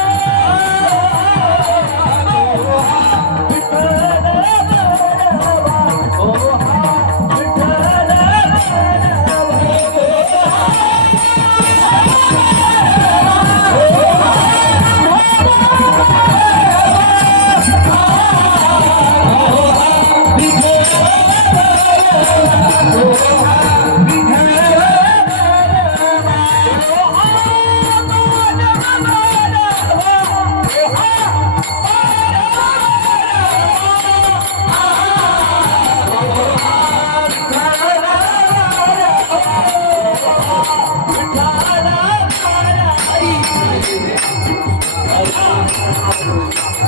Oh!